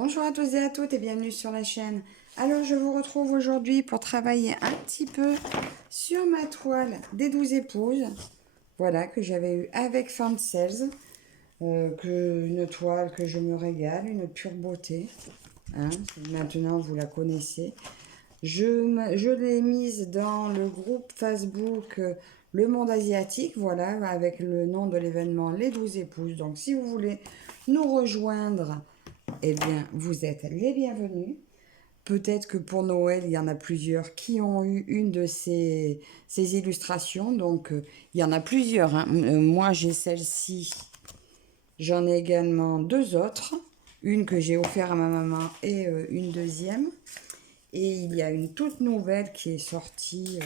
Bonjour à tous et à toutes et bienvenue sur la chaîne. Alors je vous retrouve aujourd'hui pour travailler un petit peu sur ma toile des 12 épouses. Voilà, que j'avais eu avec Fansels. Une toile que je me régale, une pure beauté. Hein, maintenant vous la connaissez. Je l'ai mise dans le groupe Facebook Le Monde Asiatique, voilà, avec le nom de l'événement Les 12 épouses. Donc si vous voulez nous rejoindre, eh bien, vous êtes les bienvenus. Peut-être que pour Noël, il y en a plusieurs qui ont eu une de ces illustrations. Donc, il y en a plusieurs, hein. Moi, j'ai celle-ci. J'en ai également deux autres. Une que j'ai offerte à ma maman et une deuxième. Et il y a une toute nouvelle qui est sortie,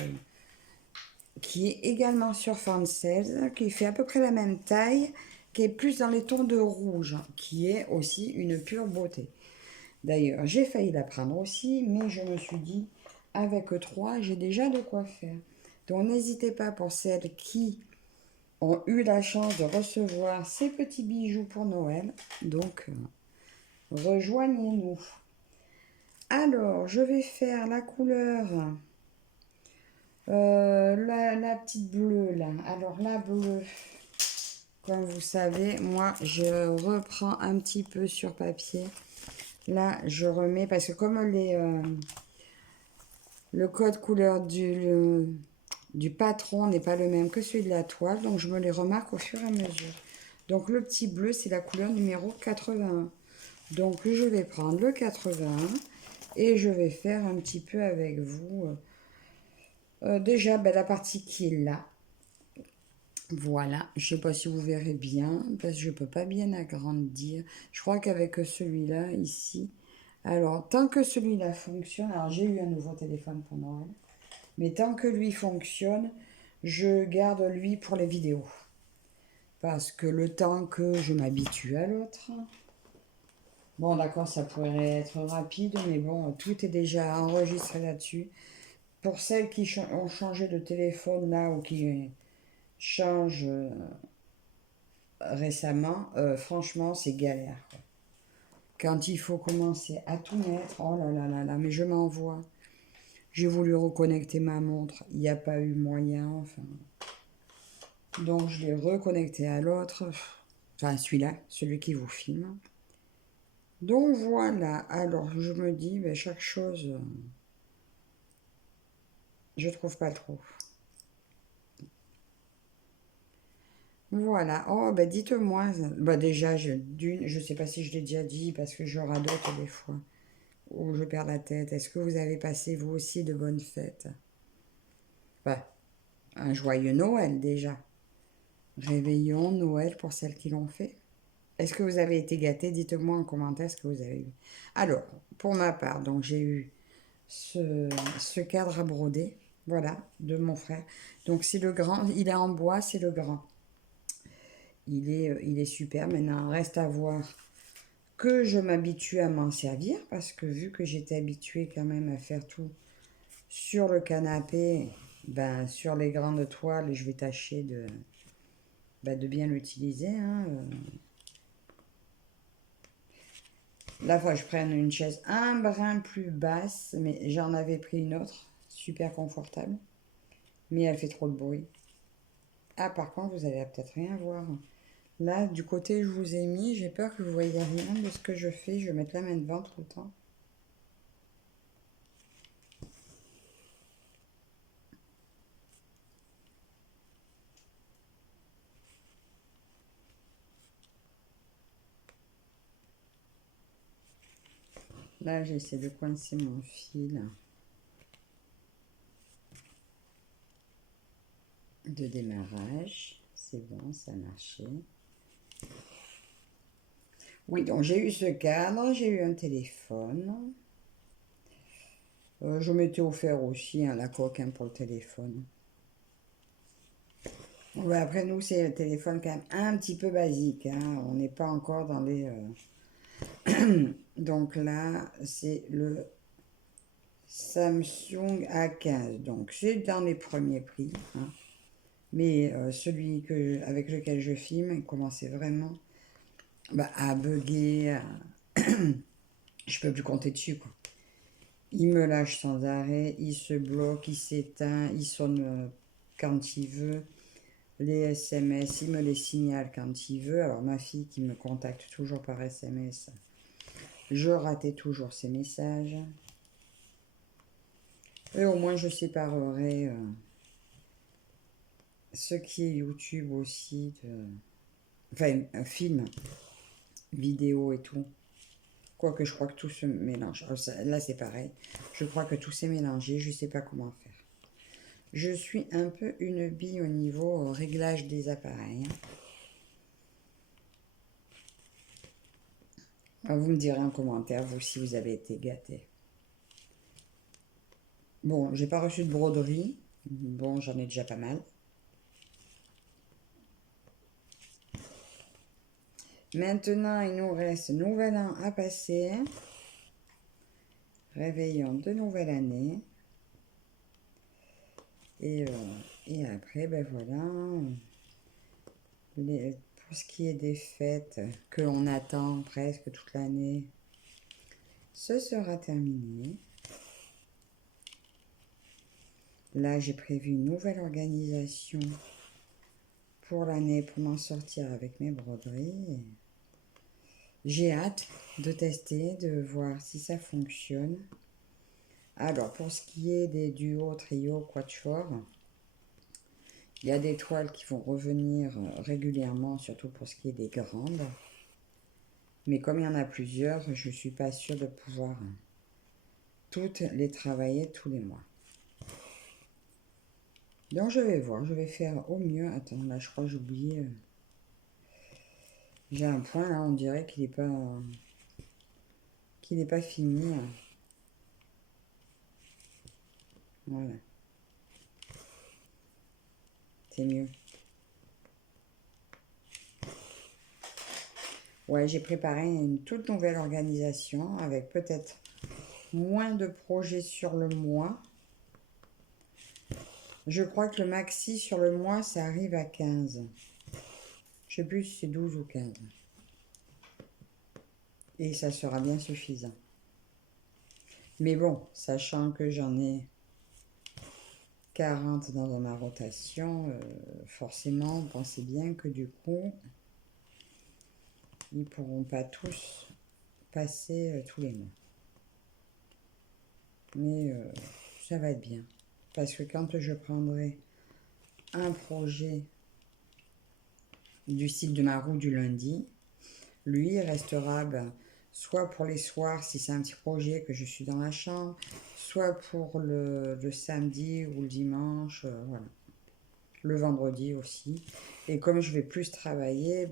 qui est également sur Fansels, qui fait à peu près la même taille, qui est plus dans les tons de rouge, qui est aussi une pure beauté. D'ailleurs, j'ai failli la prendre aussi, mais je me suis dit, avec 3, j'ai déjà de quoi faire. Donc, n'hésitez pas pour celles qui ont eu la chance de recevoir ces petits bijoux pour Noël. Donc, rejoignez-nous. Alors, je vais faire la couleur, la petite bleue là. Alors, la bleue, comme vous savez, moi, je reprends un petit peu sur papier. Là, je remets, parce que comme le code couleur du patron n'est pas le même que celui de la toile, donc je me les remarque au fur et à mesure. Donc le petit bleu, c'est la couleur numéro 81. Donc je vais prendre le 81 et je vais faire un petit peu avec vous. Déjà, la partie qui est là. Voilà, je ne sais pas si vous verrez bien, parce que je ne peux pas bien agrandir. Je crois qu'avec celui-là, ici, alors tant que celui-là fonctionne, alors j'ai eu un nouveau téléphone pour Noël, mais tant que lui fonctionne, je garde lui pour les vidéos. Parce que le temps que je m'habitue à l'autre, bon d'accord, ça pourrait être rapide, mais bon, tout est déjà enregistré là-dessus. Pour celles qui ont changé de téléphone là ou qui changent récemment, franchement, c'est galère, quoi. Quand il faut commencer à tout mettre, oh là là là là, mais je m'envoie. J'ai voulu reconnecter ma montre, il n'y a pas eu moyen, enfin. Donc je l'ai reconnecté à l'autre, enfin celui-là, celui qui vous filme. Donc voilà, alors je me dis, chaque chose, je trouve pas trop. Voilà, oh dites-moi, déjà, je sais pas si je l'ai déjà dit parce que je radote des fois, ou je perds la tête. Est-ce que vous avez passé vous aussi de bonnes fêtes? Enfin, un joyeux Noël déjà. Réveillon, Noël pour celles qui l'ont fait. Est-ce que vous avez été gâtés? Dites-moi en commentaire ce que vous avez eu. Alors, pour ma part, donc j'ai eu ce cadre à broder, voilà, de mon frère. Donc c'est le grand, il est en bois, c'est le grand. Il est super. Maintenant, reste à voir que je m'habitue à m'en servir, parce que vu que j'étais habituée quand même à faire tout sur le canapé, sur les grandes toiles, je vais tâcher de bien l'utiliser, hein. Là, il faut que je prenne une chaise un brin plus basse, mais j'en avais pris une autre, super confortable, mais elle fait trop de bruit. Ah, par contre, vous allez peut-être rien voir. Là, du côté que je vous ai mis, j'ai peur que vous voyez rien de ce que je fais. Je vais mettre la main devant tout le temps. Là, j'essaie de coincer mon fil de démarrage. C'est bon, ça a marché. Oui, donc j'ai eu ce cadre, j'ai eu un téléphone. Je m'étais offert aussi la coque pour le téléphone. Ouais, après, nous, c'est un téléphone quand même un petit peu basique, hein. On n'est pas encore dans les... Donc là, c'est le Samsung A15. Donc, c'est dans les premiers prix, hein. Mais celui avec lequel je filme, il commençait vraiment à bugger. Je peux plus compter dessus, quoi. Il me lâche sans arrêt, il se bloque, il s'éteint, il sonne quand il veut. Les SMS, il me les signale quand il veut. Alors ma fille qui me contacte toujours par SMS, je ratais toujours ses messages. Et au moins je séparerai ce qui est YouTube aussi, enfin un film, vidéo et tout. Quoique je crois que tout se mélange. Alors, là c'est pareil. Je crois que tout s'est mélangé, je ne sais pas comment faire. Je suis un peu une bille au niveau réglage des appareils. Vous me direz en commentaire, vous, si vous avez été gâtés. Bon, j'ai pas reçu de broderie. Bon, j'en ai déjà pas mal. Maintenant, il nous reste Nouvel An à passer. Réveillon de Nouvelle Année. Et après, ben voilà. Pour ce qui est des fêtes que l'on attend presque toute l'année, ce sera terminé. Là, j'ai prévu une nouvelle organisation pour l'année pour m'en sortir avec mes broderies. J'ai hâte de tester, de voir si ça fonctionne. Alors, pour ce qui est des duos, trio, quatuor, il y a des toiles qui vont revenir régulièrement, surtout pour ce qui est des grandes. Mais comme il y en a plusieurs, je ne suis pas sûre de pouvoir toutes les travailler tous les mois. Donc je vais voir, je vais faire au mieux. Attends, là je crois que j'ai oublié. J'ai un point là, on dirait qu'il n'est pas fini. Voilà. C'est mieux. Ouais, j'ai préparé une toute nouvelle organisation avec peut-être moins de projets sur le mois. Je crois que le maxi sur le mois, ça arrive à 15. Je sais plus si c'est 12 ou 15. Et ça sera bien suffisant. Mais bon, sachant que j'en ai 40 dans ma rotation, forcément, pensez bien que du coup, ils ne pourront pas tous passer tous les mois. Mais ça va être bien. Parce que quand je prendrai un projet du style de ma roue du lundi, lui, il restera soit pour les soirs, si c'est un petit projet que je suis dans la chambre, soit pour le samedi ou le dimanche, voilà. Le vendredi aussi. Et comme je vais plus travailler,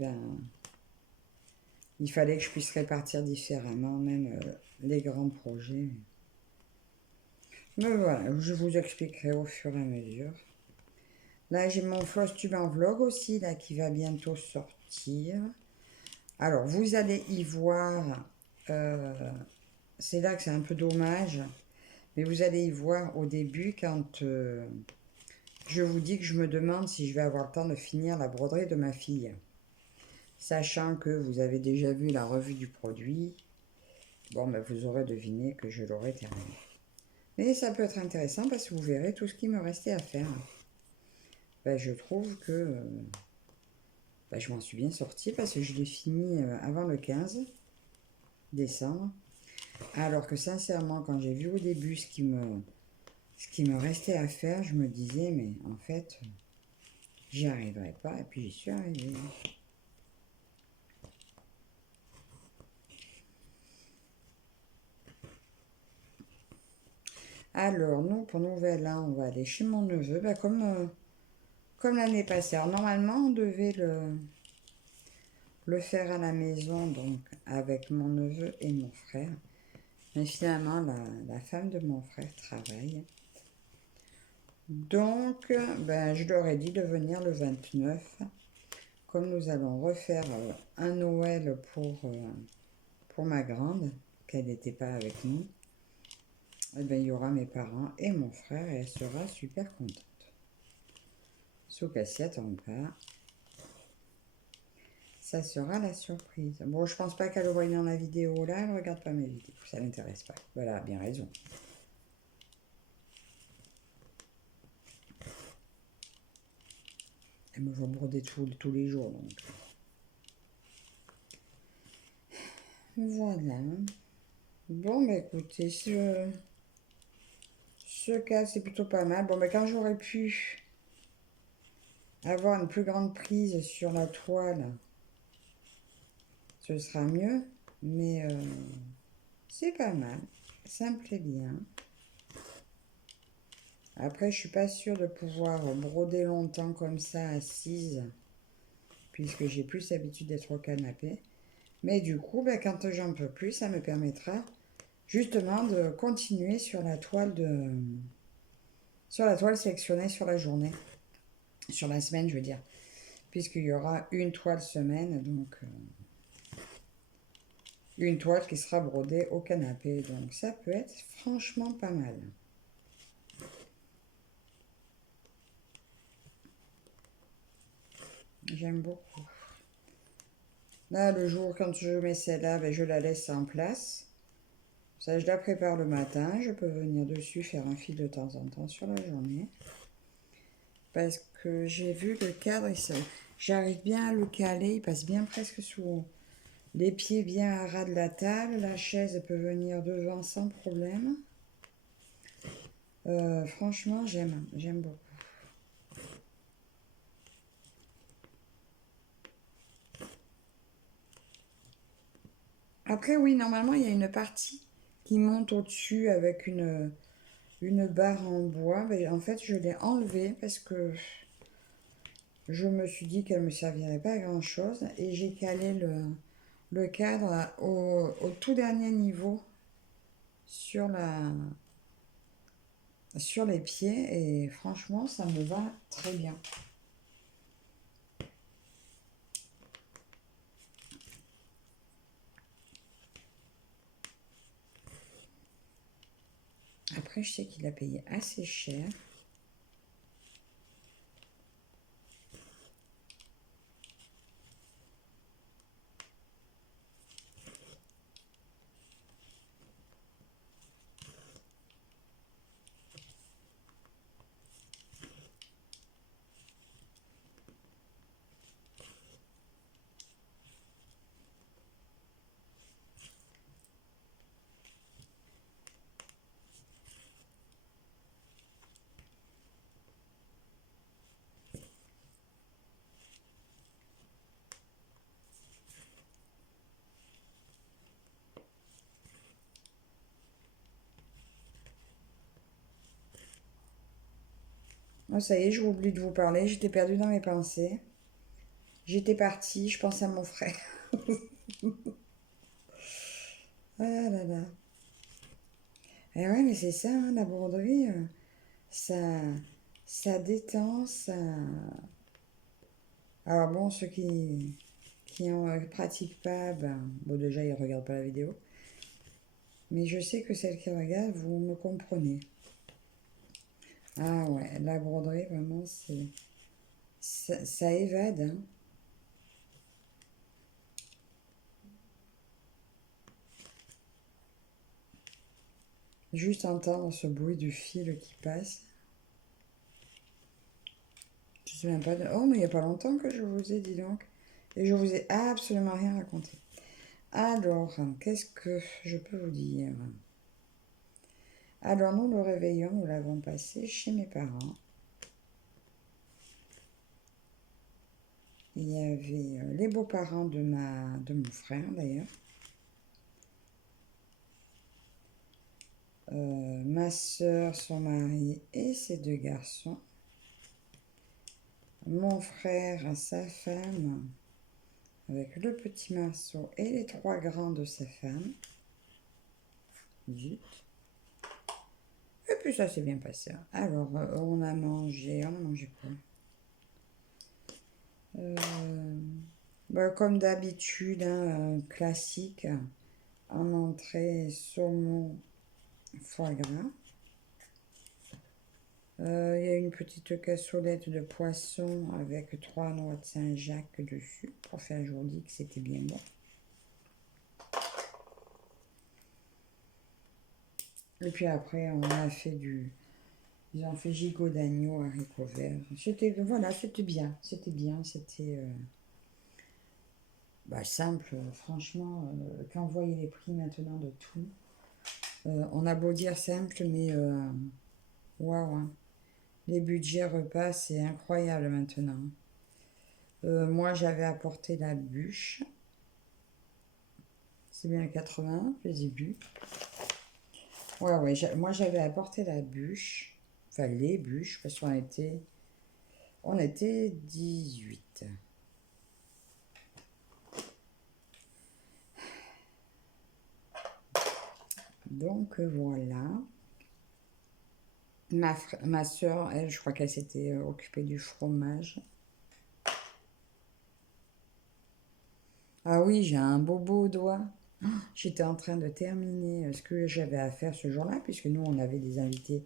il fallait que je puisse répartir différemment, même les grands projets. Mais voilà, je vous expliquerai au fur et à mesure. Là, j'ai mon floss tube en vlog aussi, là, qui va bientôt sortir. Alors, vous allez y voir, c'est là que c'est un peu dommage, mais vous allez y voir au début quand je vous dis que je me demande si je vais avoir le temps de finir la broderie de ma fille. Sachant que vous avez déjà vu la revue du produit, bon, vous aurez deviné que je l'aurai terminé. Mais ça peut être intéressant parce que vous verrez tout ce qui me restait à faire. Je trouve que je m'en suis bien sortie parce que je l'ai fini avant le 15 décembre. Alors que sincèrement, quand j'ai vu au début ce qui me restait à faire, je me disais, mais en fait, j'y arriverai pas. Et puis j'y suis arrivée. Alors, nous, pour Nouvel An, on va aller chez mon neveu, comme l'année passée. Alors, normalement, on devait le faire à la maison, donc avec mon neveu et mon frère. Mais finalement, la femme de mon frère travaille. Donc, je leur ai dit de venir le 29. Comme nous allons refaire un Noël pour ma grande, qu'elle n'était pas avec nous, il y aura mes parents et mon frère et elle sera super contente. Sauf qu'elle s'y attend pas. Ça sera la surprise. Bon, je pense pas qu'elle le voie dans la vidéo. Là, elle regarde pas mes vidéos. Ça l'intéresse pas. Voilà, elle a bien raison. Elle me voit broder tous les jours, donc. Voilà. Bon, bah écoutez, ce cas, c'est plutôt pas mal. Bon, bah quand j'aurais pu avoir une plus grande prise sur la toile, ce sera mieux. Mais c'est pas mal. Ça me plaît bien. Après, je suis pas sûre de pouvoir broder longtemps comme ça, assise, puisque j'ai plus l'habitude d'être au canapé. Mais du coup, ben, quand j'en peux plus, ça me permettra justement de continuer sur la toile sélectionnée sur la journée, sur la semaine, je veux dire, puisqu'il y aura une toile semaine, donc une toile qui sera brodée au canapé. Donc ça peut être franchement pas mal. J'aime beaucoup. Là, le jour, quand je mets celle-là, ben, je la laisse en place. Ça, je la prépare le matin. Je peux venir dessus faire un fil de temps en temps sur la journée. Parce que j'ai vu le cadre, j'arrive bien à le caler. Il passe bien presque sous les pieds, bien à ras de la table. La chaise peut venir devant sans problème. Franchement, j'aime beaucoup. Après, oui, normalement, il y a une partie qui monte au-dessus avec une barre en bois. Mais en fait, je l'ai enlevée parce que je me suis dit qu'elle ne me servirait pas à grand-chose. Et j'ai calé le cadre au tout dernier niveau sur les pieds. Et franchement, ça me va très bien. Après, je sais qu'il a payé assez cher. Oh, ça y est, j'ai oublié de vous parler. J'étais perdue dans mes pensées. J'étais partie, je pense à mon frère. Ah là là. Et ouais, mais c'est ça, hein, la broderie, ça, ça détend, ça... Alors bon, ceux qui en pratiquent pas, ben, bon déjà, ils regardent pas la vidéo. Mais je sais que celles qui regardent, vous me comprenez. Ah ouais, la broderie, vraiment, ça évade, hein. Juste entendre ce bruit du fil qui passe. Je ne sais même pas de... Oh, mais il n'y a pas longtemps que je vous ai dit donc. Et je vous ai absolument rien raconté. Alors, qu'est-ce que je peux vous dire? Alors, nous, le réveillon, nous l'avons passé chez mes parents. Il y avait les beaux-parents de mon frère, d'ailleurs. Ma soeur, son mari et ses deux garçons. Mon frère, sa femme, avec le petit Marceau et les trois grands de sa femme. Zut. Et puis ça s'est bien passé. Alors, on a mangé quoi? Bah, comme d'habitude, hein, classique. En entrée, saumon, foie gras. Il y a une petite cassolette de poisson avec 3 noix de Saint-Jacques dessus pour faire joli que c'était bien bon. Et puis après, on a fait ils ont fait gigot d'agneau, haricots verts. Voilà, c'était bien. C'était bien. C'était simple. Franchement, quand vous voyez les prix maintenant de tout, on a beau dire simple, mais waouh, hein. Les budgets repas, c'est incroyable maintenant. Moi, j'avais apporté la bûche. C'est bien le 80, je les ai bu. Ouais, moi j'avais apporté la bûche. Enfin, les bûches, parce on était 18. Donc voilà. Ma soeur, elle, je crois qu'elle s'était occupée du fromage. Ah oui, j'ai un bobo au doigt. J'étais en train de terminer ce que j'avais à faire ce jour-là, puisque nous, on avait des invités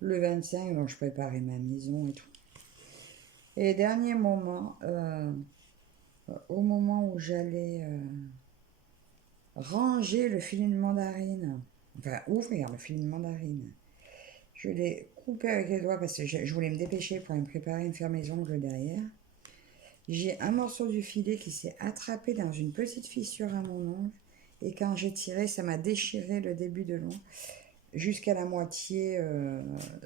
le 25, donc je préparais ma maison et tout. Et dernier moment, au moment où j'allais ranger le filet de mandarine, enfin ouvrir le filet de mandarine, je l'ai coupé avec les doigts parce que je voulais me dépêcher pour me préparer, me faire mes ongles derrière. J'ai un morceau du filet qui s'est attrapé dans une petite fissure à mon ongle. Et quand j'ai tiré, ça m'a déchiré le début de l'ongle jusqu'à la moitié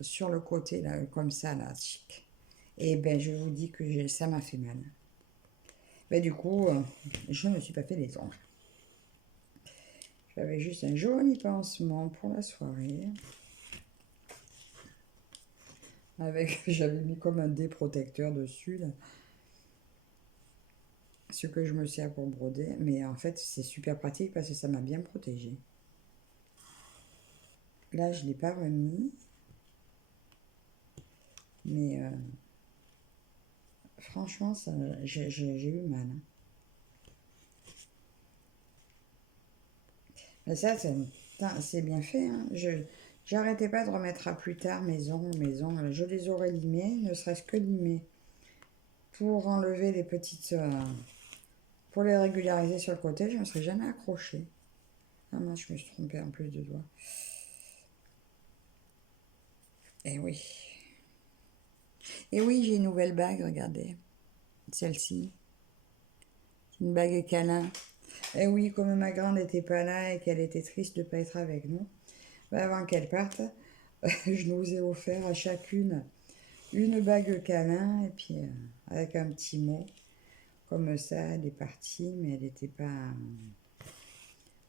sur le côté, là, comme ça, là, chic. Et ben, je vous dis que ça m'a fait mal. Ben, du coup, je ne me suis pas fait les ongles. J'avais juste un joli pansement pour la soirée. J'avais mis comme un dé protecteur dessus, là. Ce que je me sers pour broder. Mais en fait, c'est super pratique parce que ça m'a bien protégé. Là, je ne l'ai pas remis. Mais franchement, j'ai eu mal, hein. Mais ça, c'est bien fait, hein. J'arrêtais pas de remettre à plus tard mes ongles. Je les aurais limés, ne serait-ce que limés. Pour enlever les petites... pour les régulariser sur le côté, je ne me serais jamais accrochée. Ah mince, je me suis trompée en plus de doigts. Eh oui. Et oui, j'ai une nouvelle bague, regardez. Celle-ci. Une bague câlin. Et oui, comme ma grande n'était pas là et qu'elle était triste de ne pas être avec nous, avant qu'elle parte, je nous ai offert à chacune une bague câlin et puis avec un petit mot. Comme ça, elle est partie, mais elle n'était pas...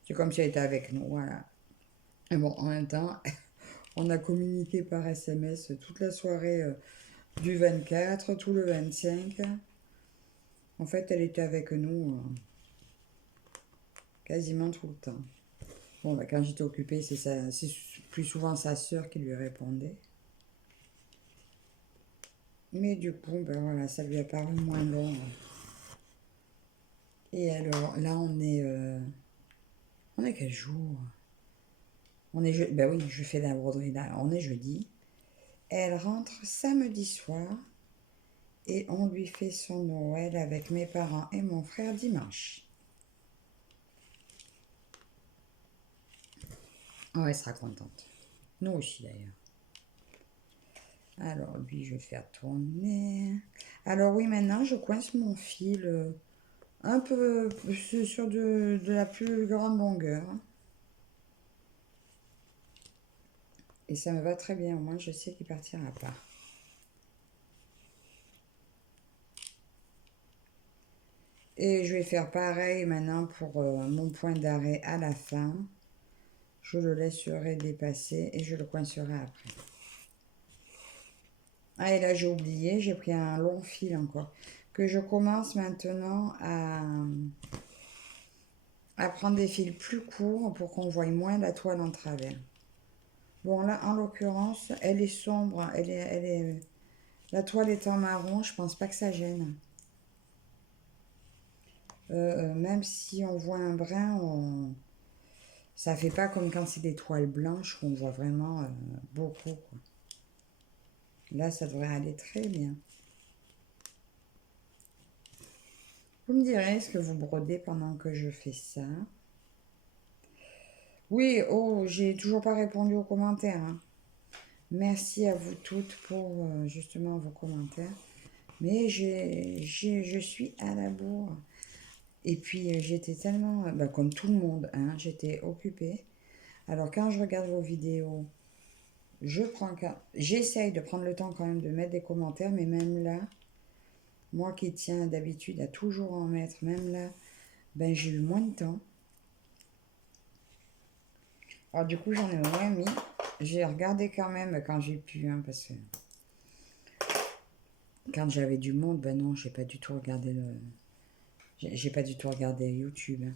C'est comme si elle était avec nous, voilà. Et bon, en même temps, on a communiqué par SMS toute la soirée du 24, tout le 25. En fait, elle était avec nous quasiment tout le temps. Bon, bah, quand j'étais occupée, c'est plus souvent sa sœur qui lui répondait. Mais du coup, ben voilà, ça lui a paru moins long. Et alors, là, on est quel jour? Ben oui, je fais la broderie là. On est jeudi. Elle rentre samedi soir. Et on lui fait son Noël avec mes parents et mon frère dimanche. Oh, elle sera contente. Nous aussi d'ailleurs. Alors lui, je vais faire tourner. Alors oui, maintenant, je coince mon fil un peu sur de la plus grande longueur. Et ça me va très bien. Au moins, je sais qu'il partira pas. Et je vais faire pareil maintenant pour mon point d'arrêt à la fin. Je le laisserai dépasser et je le coincerai après. Ah, et là, j'ai oublié, j'ai pris un long fil encore. Que je commence maintenant à prendre des fils plus courts pour qu'on voie moins la toile en travers. Bon, là, en l'occurrence, elle est sombre. La toile est en marron, je pense pas que ça gêne. Même si on voit un brin, ça fait pas comme quand c'est des toiles blanches où on voit vraiment beaucoup, quoi. Là, ça devrait aller très bien. Vous me direz ce que vous brodez pendant que je fais ça. Oui, oh, j'ai toujours pas répondu aux commentaires, hein. Merci à vous toutes pour justement vos commentaires. Mais je suis à la bourre. Et puis j'étais tellement, bah, comme tout le monde, hein, j'étais occupée. Alors quand je regarde vos vidéos, j'essaye de prendre le temps quand même de mettre des commentaires, mais même là, moi qui tiens d'habitude à toujours en mettre, même là, ben j'ai eu moins de temps. Alors du coup j'en ai moins mis. J'ai regardé quand même quand j'ai pu, hein, parce que quand j'avais du monde, ben non, j'ai pas du tout regardé j'ai pas du tout regardé YouTube, hein.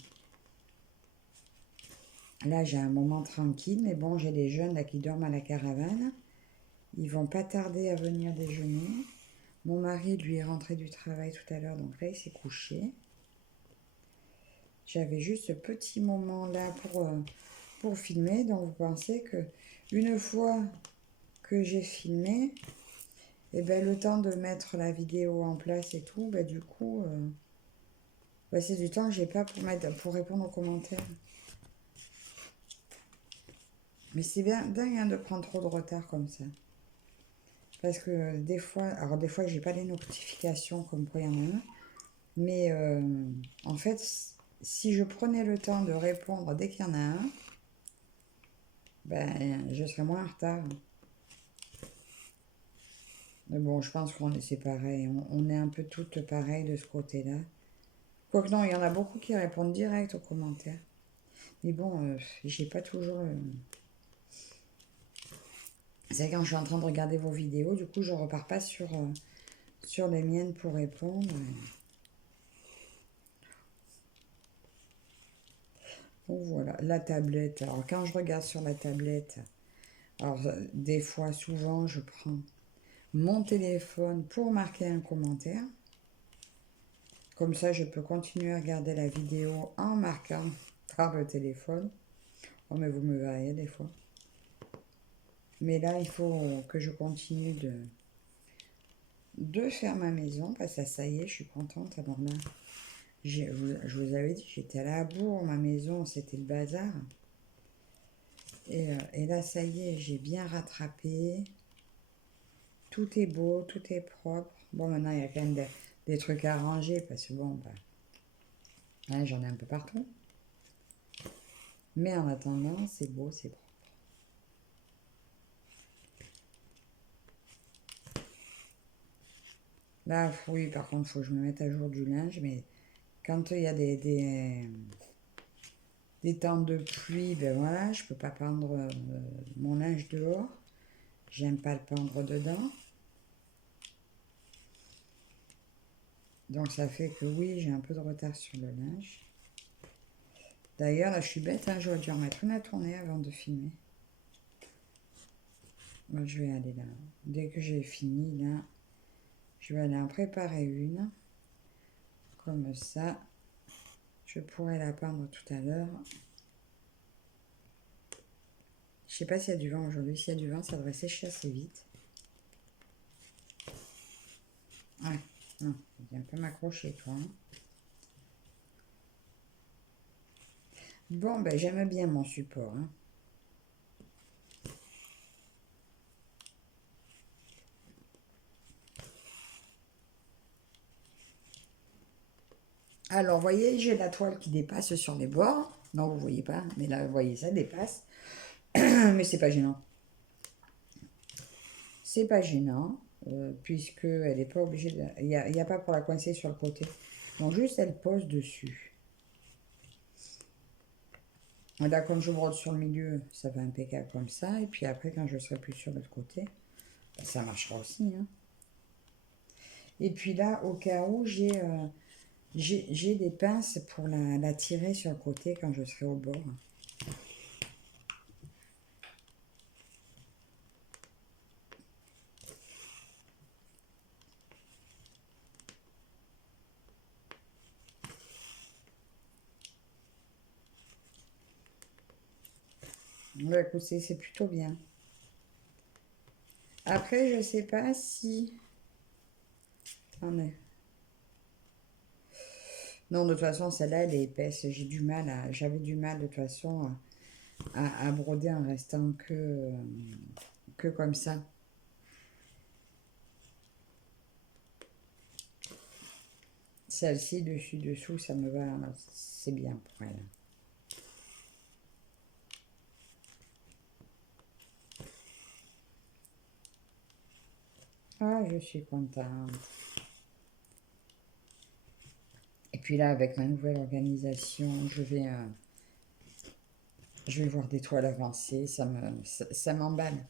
Là, j'ai un moment tranquille, mais bon, j'ai des jeunes là qui dorment à la caravane. Ils vont pas tarder à venir déjeuner. Mon mari, lui, est rentré du travail tout à l'heure, donc là, il s'est couché. J'avais juste ce petit moment-là pour filmer, donc vous pensez que une fois que j'ai filmé, et ben, le temps de mettre la vidéo en place et tout, ben, du coup, ben, c'est du temps que j'ai pas pour répondre aux commentaires. Mais c'est bien dingue, hein, de prendre trop de retard comme ça. Parce que des fois, alors des fois, j'ai pas les notifications comme quoi il y en a un. Mais en fait, si je prenais le temps de répondre dès qu'il y en a un, ben, je serais moins en retard. Mais bon, je pense qu'on est c'est pareil. On est un peu toutes pareilles de ce côté-là. Quoique non, il y en a beaucoup qui répondent direct aux commentaires. Mais bon, j'ai pas toujours. C'est quand je suis en train de regarder vos vidéos, du coup, je repars pas sur les miennes pour répondre. Donc voilà, la tablette. Alors quand je regarde sur la tablette, alors des fois, souvent, je prends mon téléphone pour marquer un commentaire. Comme ça, je peux continuer à regarder la vidéo en marquant par le téléphone. Oh, mais vous me verrez des fois. Mais là, il faut que je continue de faire ma maison. Parce que ça y est, je suis contente. Alors là, je vous avais dit, j'étais à la bourre. Ma maison, c'était le bazar. Et là, ça y est, j'ai bien rattrapé. Tout est beau, tout est propre. Bon, maintenant, il y a quand même des trucs à ranger. Parce que bon, bah, hein, j'en ai un peu partout. Mais en attendant, c'est beau, c'est propre. Là, oui, par contre, il faut que je me mette à jour du linge, mais quand il y a des temps de pluie, ben voilà, je peux pas pendre mon linge dehors. J'aime pas le pendre dedans. Donc ça fait que oui, j'ai un peu de retard sur le linge. D'ailleurs, là, je suis bête, hein, j'aurais dû remettre une à tourner avant de filmer. Moi, je vais aller là. Dès que j'ai fini, là, je vais aller en préparer une. Comme ça, je pourrais la peindre tout à l'heure. Je sais pas s'il y a du vent aujourd'hui. S'il y a du vent, ça devrait sécher assez vite. Ouais, non, il un peu m'accrocher, toi, hein. Bon, ben j'aime bien mon support, hein. Alors, vous voyez, j'ai la toile qui dépasse sur les bords. Non, vous voyez pas, mais là, vous voyez, ça dépasse. Mais c'est pas gênant. C'est pas gênant, puisque elle n'est pas obligée de... Il n'y a pas pour la coincer sur le côté. Donc, juste, elle pose dessus. Là, comme je brode sur le milieu, ça va impeccable comme ça. Et puis après, quand je serai plus sur l'autre côté, ça marchera aussi, hein. Et puis là, au cas où, j'ai des pinces pour la tirer sur le côté quand je serai au bord. Bah, écoutez, c'est plutôt bien. Après, je sais pas si... Attendez. Non, de toute façon, celle-là, elle est épaisse. J'avais du mal, de toute façon, à broder en restant que comme ça. Celle-ci, dessus, dessous, ça me va. C'est bien pour elle. Ah, je suis contente. Et puis là, avec ma nouvelle organisation, je vais voir des toiles avancées. Ça m'emballe.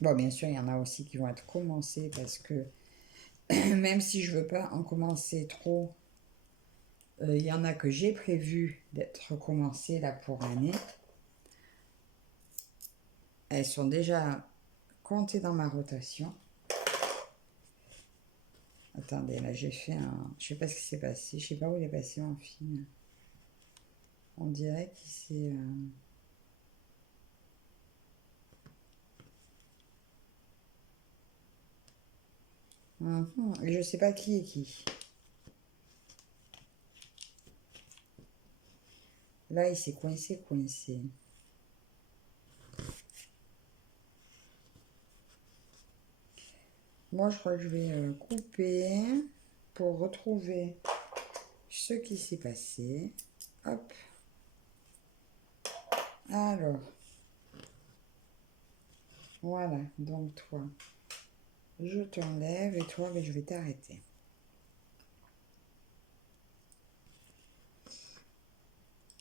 Bon, bien sûr, il y en a aussi qui vont être commencées parce que même si je veux pas en commencer trop, il y en a que j'ai prévu d'être commencées là pour l'année. Elles sont déjà comptées dans ma rotation. Attendez, là j'ai fait un... Je sais pas ce qui s'est passé. Je sais pas où il est passé mon film. On dirait qu'il s'est... Et je sais pas qui est qui. Là, il s'est coincé. Moi, je crois que je vais couper pour retrouver ce qui s'est passé. Hop. Alors. Voilà. Donc, toi, je t'enlève et toi, je vais t'arrêter.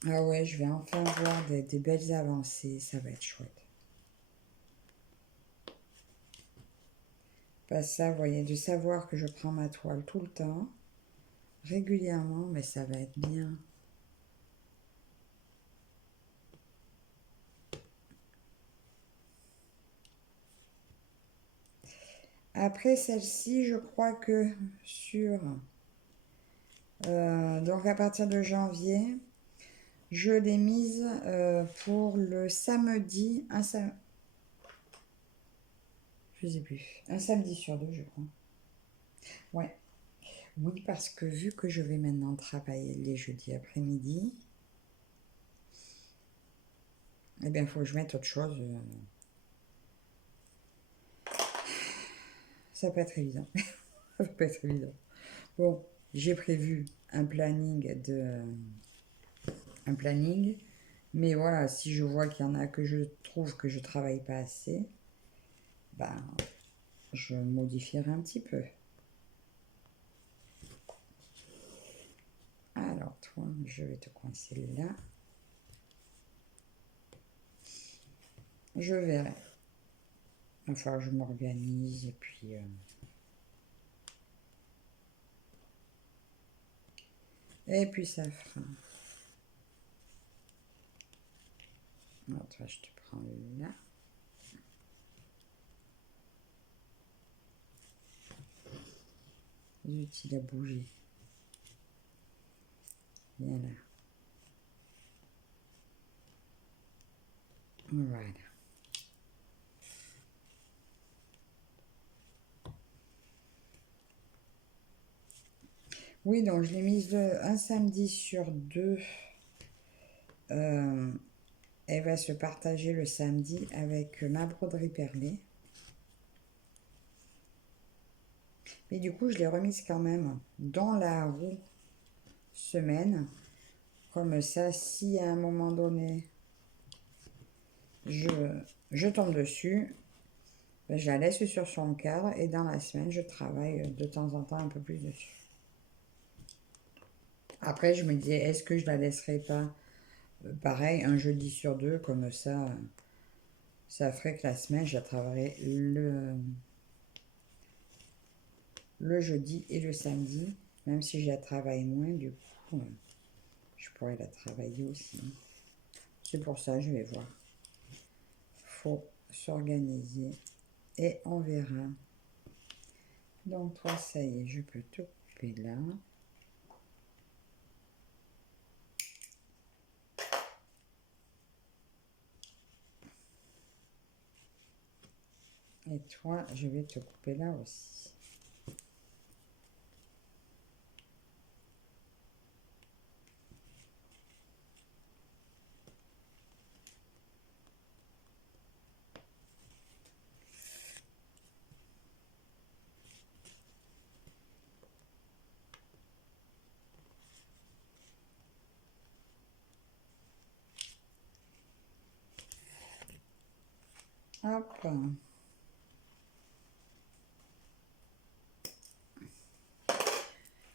Ah ouais, je vais enfin voir des belles avancées. Ça va être chouette. Pas ça, vous voyez, de savoir que je prends ma toile tout le temps, régulièrement, mais ça va être bien. Après celle-ci, je crois que sur... donc à partir de janvier, je l'ai mise pour le samedi, je sais plus, un samedi sur deux, je crois. Ouais. Oui, parce que vu que je vais maintenant travailler les jeudis après-midi, eh bien, il faut que je mette autre chose. Ça peut être évident. Ça peut être évident. Bon, j'ai prévu un planning, mais voilà, si je vois qu'il y en a que je trouve que je travaille pas assez, ben, je modifierai un petit peu. Alors, toi, je vais te coincer là. Je verrai. Enfin, je m'organise et puis... et puis ça fera. Alors, toi, je te prends là. Zut, il a bougé. Viens là. Voilà. Oui, donc je l'ai mise un samedi sur deux. Elle va se partager le samedi avec ma broderie perlée. Mais du coup, je l'ai remise quand même dans la roue semaine. Comme ça, si à un moment donné, je tombe dessus, ben, je la laisse sur son cadre et dans la semaine, je travaille de temps en temps un peu plus dessus. Après, je me disais, est-ce que je la laisserai pas pareil, un jeudi sur deux, comme ça, ça ferait que la semaine, je la travaillerai le jeudi et le samedi, même si je la travaille moins, du coup, je pourrais la travailler aussi. C'est pour ça, je vais voir. Faut s'organiser et on verra. Donc, toi, ça y est, je peux te couper là. Et toi, je vais te couper là aussi. Hop.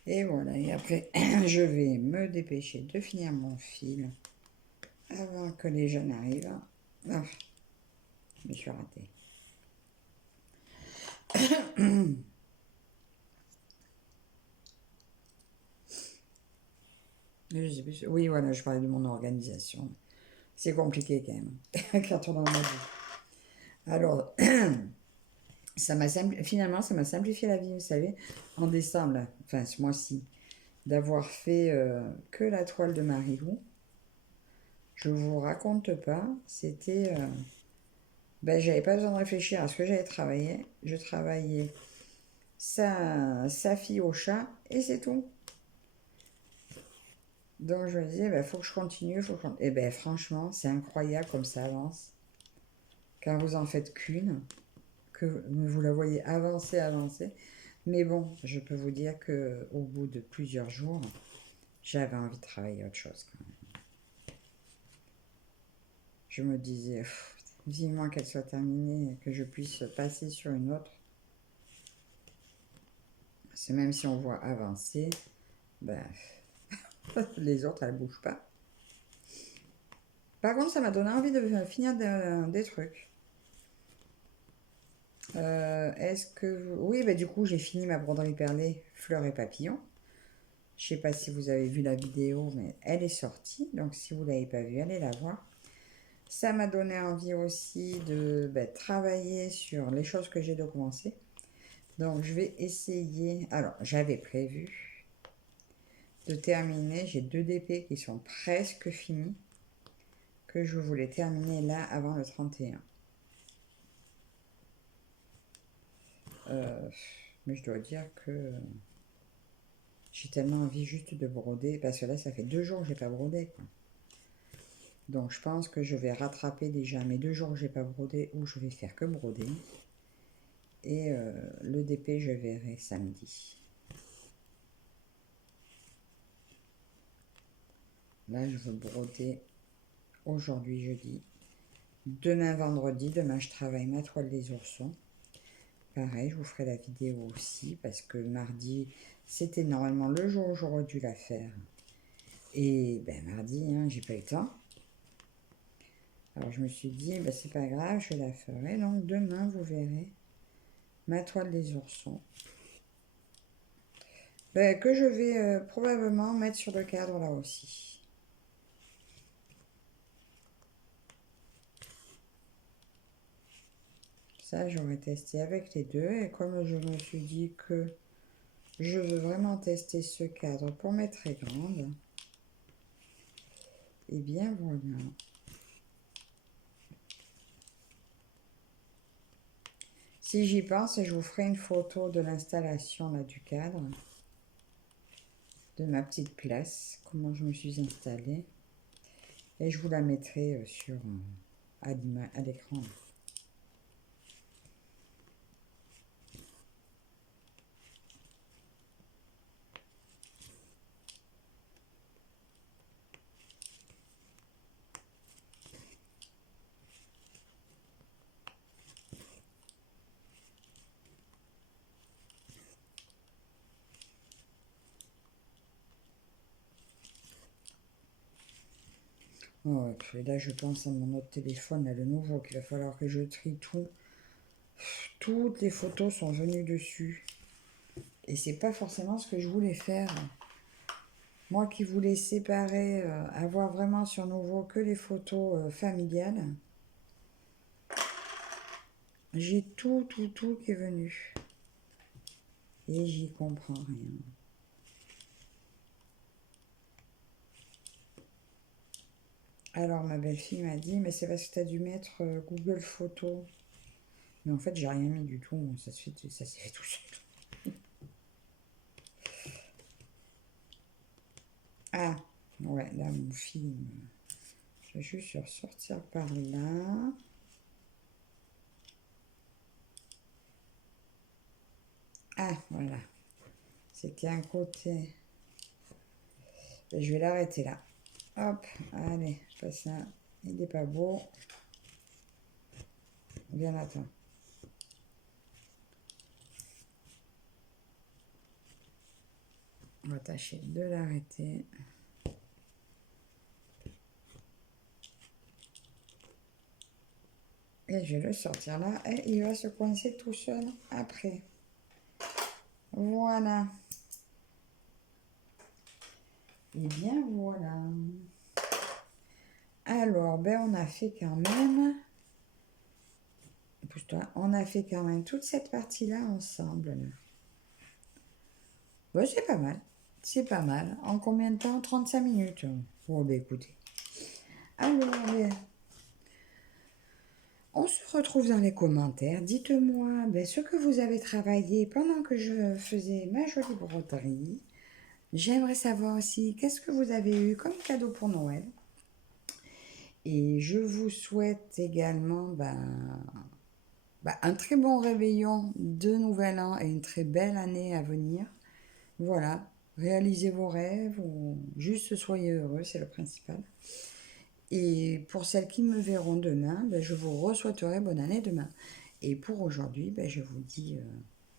Et voilà, et après, je vais me dépêcher de finir mon fil avant que les jeunes arrivent. Ah, je me suis ratée. Je sais plus. Oui, voilà, je parlais de mon organisation. C'est compliqué quand même, quand on en a dit. Alors, finalement, ça m'a simplifié la vie, vous savez, en décembre, là, enfin ce mois-ci, d'avoir fait que la toile de Marilou. Je vous raconte pas, c'était... ben, j'avais pas besoin de réfléchir à ce que j'allais travailler. Je travaillais sa fille au chat et c'est tout. Donc je me disais, ben, faut que je continue, faut que je... Et ben franchement, c'est incroyable comme ça avance. Quand vous en faites qu'une, que vous la voyez avancer, avancer. Mais bon, je peux vous dire que au bout de plusieurs jours, j'avais envie de travailler autre chose quand même. Je me disais, vivement qu'elle soit terminée, que je puisse passer sur une autre. C'est même si on voit avancer, ben, les autres, elles ne bougent pas. Par contre, ça m'a donné envie de finir des trucs. Est-ce que... Oui, bah, du coup, j'ai fini ma broderie perlée fleurs et papillons. Je ne sais pas si vous avez vu la vidéo, mais elle est sortie. Donc, si vous ne l'avez pas vue, allez la voir. Ça m'a donné envie aussi de travailler sur les choses que j'ai de commencer. Donc, je vais essayer... Alors, j'avais prévu de terminer. J'ai 2 DP qui sont presque finis, que je voulais terminer là avant le 31. Mais je dois dire que j'ai tellement envie juste de broder, parce que là, ça fait 2 jours que j'ai pas brodé, quoi. Donc, je pense que je vais rattraper déjà mes 2 jours que j'ai pas brodé, où je vais faire que broder. Et le DP, je verrai samedi. Là, je veux broder aujourd'hui, jeudi. Demain, vendredi. Demain, je travaille ma toile des oursons. Pareil, je vous ferai la vidéo aussi, parce que mardi, c'était normalement le jour où j'aurais dû la faire. Et ben mardi, hein, j'ai pas eu le temps. Alors je me suis dit, ben, c'est pas grave, je la ferai. Donc demain, vous verrez ma toile des oursons. Ben, que je vais probablement mettre sur le cadre là aussi. Ça, j'aurais testé avec les deux. Et comme je me suis dit que je veux vraiment tester ce cadre pour mes très grandes, et bien voilà. Si j'y pense, je vous ferai une photo de l'installation là du cadre, de ma petite place, comment je me suis installée. Et je vous la mettrai à l'écran. Oh, et là, je pense à mon autre téléphone, là, le nouveau, qu'il va falloir que je trie tout. Toutes les photos sont venues dessus. Et c'est pas forcément ce que je voulais faire. Moi qui voulais séparer, avoir vraiment sur nouveau que les photos familiales. J'ai tout qui est venu. Et j'y comprends rien. Alors ma belle-fille m'a dit, mais c'est parce que tu as dû mettre Google Photos. Mais en fait, j'ai rien mis du tout. Ça s'est fait tout seul. Ah, ouais, là, mon film. Je vais juste ressortir par là. Ah, voilà. C'était un côté. Et je vais l'arrêter là. Hop, allez, pas ça. Il n'est pas beau. Bien, attends. On va tâcher de l'arrêter. Et je vais le sortir là. Et il va se coincer tout seul après. Voilà. Et bien voilà. Alors, ben on a fait quand même... Pousse-toi. On a fait quand même toute cette partie-là ensemble. Bon, c'est pas mal. C'est pas mal. En combien de temps? 35 minutes. Bon, ben écoutez. Alors, on se retrouve dans les commentaires. Dites-moi ce que vous avez travaillé pendant que je faisais ma jolie broderie. J'aimerais savoir aussi qu'est-ce que vous avez eu comme cadeau pour Noël. Et je vous souhaite également un très bon réveillon de Nouvel An et une très belle année à venir. Voilà, réalisez vos rêves, ou juste soyez heureux, c'est le principal. Et pour celles qui me verront demain, je vous re-souhaiterai bonne année demain. Et pour aujourd'hui, je vous dis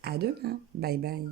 à demain. Bye bye.